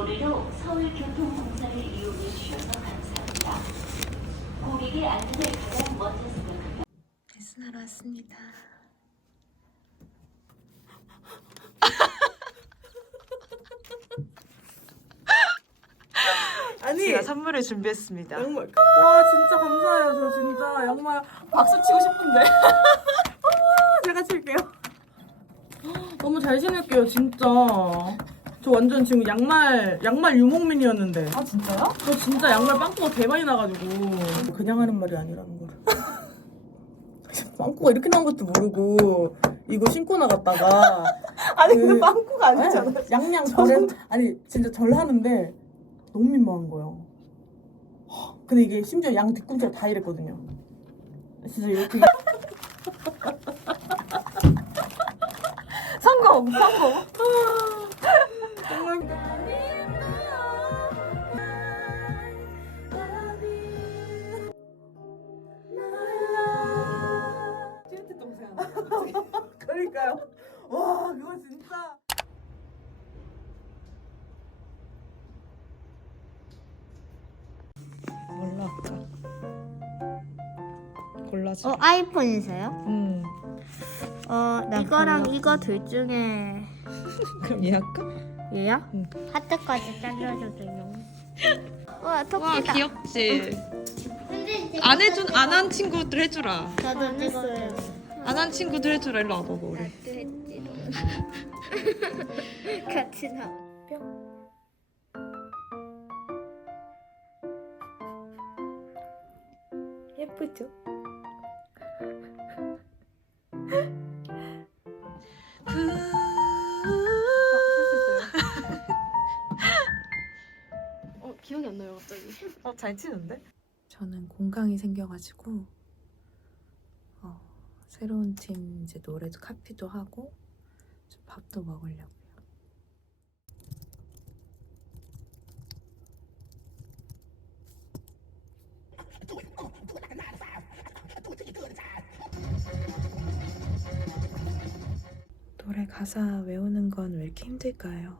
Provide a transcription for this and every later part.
오늘도 서울교통공사를 이용해 주셔서 감사합니다. 고객의 안전을 가장 먼저 생각하며 레슨하러 왔습니다. 아니 제가 선물을 준비했습니다. 양말 와 진짜 감사해요 저 진짜 양말 박수 치고 싶은데 아, 제가 칠게요 너무 잘 신을게요 진짜 저 완전 지금 양말 양말 유목민이었는데 아 진짜요? 저 진짜 양말 빵꾸가 개 많이 나가지고 그냥 하는 말이 아니라는 걸 빵꾸가 이렇게 난 것도 모르고 이거 신고 나갔다가 아니 그- 근데 빵꾸가 네, 아니잖아. 양양 절에 아니 진짜 절 하는데 너무 민망한 거예요. 헉, 근데 이게 심지어 양 뒤꿈치가 다 이랬거든요. 진짜 이렇게 성공 성공. 정말 찐트 동생 그러니까요. 와 그거 진짜. 몰라. 골라줘. 어 아이폰이세요? 음. 어 이거랑 이거 둘 중에 그럼 얘 할까? 얘요? 응. 하트까지 잘라줘도요. 와 토끼다. 와 귀엽지. 근데 이제 안 해준 안 한 친구들 해주라. 저도 찍었어요. 안 한 친구들 해주라. 일로 와봐봐 우리. 같이 나. 예쁘죠? 기억이 안 나요 갑자기. 어, 잘 치는데? 저는 공강이 생겨가지고 어, 새로운 팀 이제 노래도 카피도 하고 좀 밥도 먹으려고요. 노래 가사 외우는 건 왜 이렇게 힘들까요?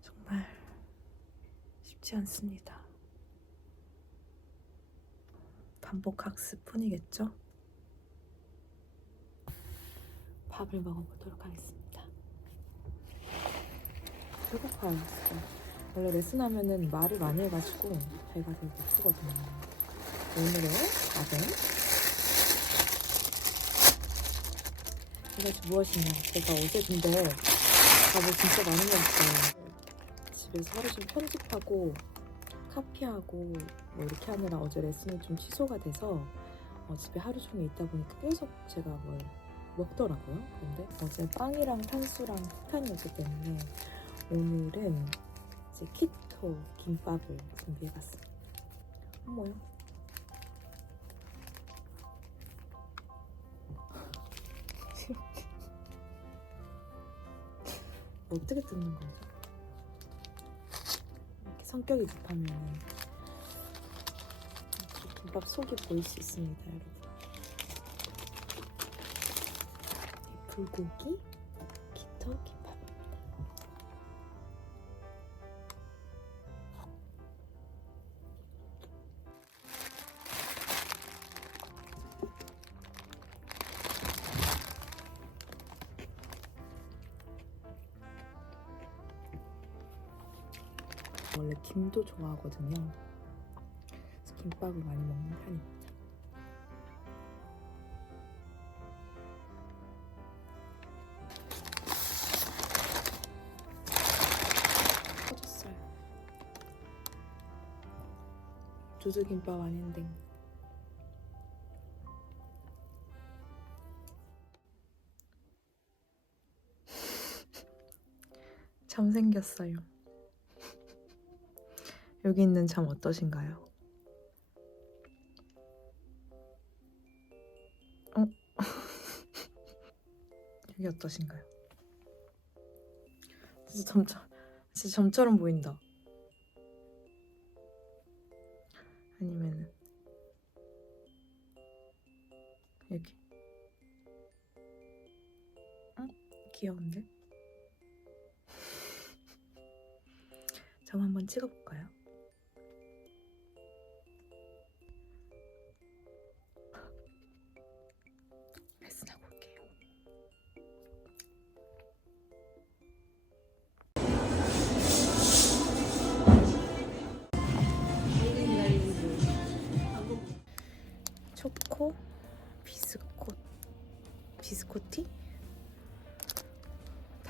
정말 쉽지 않습니다. 반복 학습뿐이겠죠? 밥을 먹어보도록 하겠습니다. 배고파요, 진짜. 원래 레슨하면은 말을 많이 해가지고 배가 되게 고프거든요. 오늘의 밥은 이것이 무엇이냐? 제가 어제 근데 밥을 진짜 많이 먹었어요. 집에서 하루 종일 편집하고 카피하고 뭐 이렇게 하느라 어제 레슨이 좀 취소가 돼서 어, 집에 하루 종일 있다 보니까 계속 제가 뭘 먹더라고요. 근데 어제 빵이랑 탄수랑 폭탄이었기 때문에 오늘은 이제 키토 김밥을 준비해봤습니다. 어머요. 어떻게 뜯는 거죠? 성격이 급하면 김밥 속이 보일 수 있습니다, 여러분. 이 불고기 기터 김 원래 김도 좋아하거든요. 그래서 김밥을 많이 먹는 편입니다. 터졌어요. 두두김밥 아닌데. 점 생겼어요. 여기 있는 점 어떠신가요? 어? 여기 어떠신가요? 진짜 점점, 진짜 점처럼 보인다. 아니면은 여기. 어? 귀여운데? 점 한번 찍어볼까요?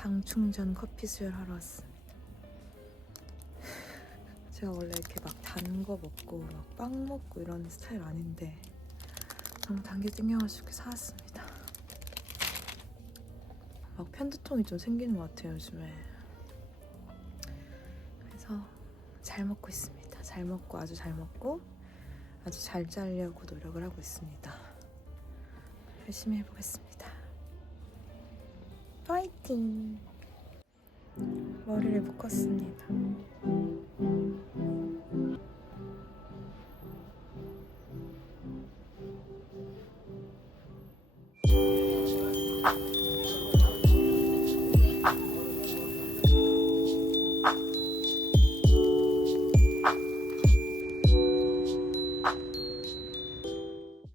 당 충전 커피 수혈 하러 왔습니다. 제가 원래 이렇게 막 단 거 먹고 막 빵 먹고 이런 스타일 아닌데 너무 단게 땡겨가지고 사왔습니다. 막 편두통이 좀 생기는 것 같아요 요즘에. 그래서 잘 먹고 있습니다. 잘 먹고 아주 잘 먹고 아주 잘 자려고 노력을 하고 있습니다. 열심히 해보겠습니다. 파이팅! 머리를 묶었습니다.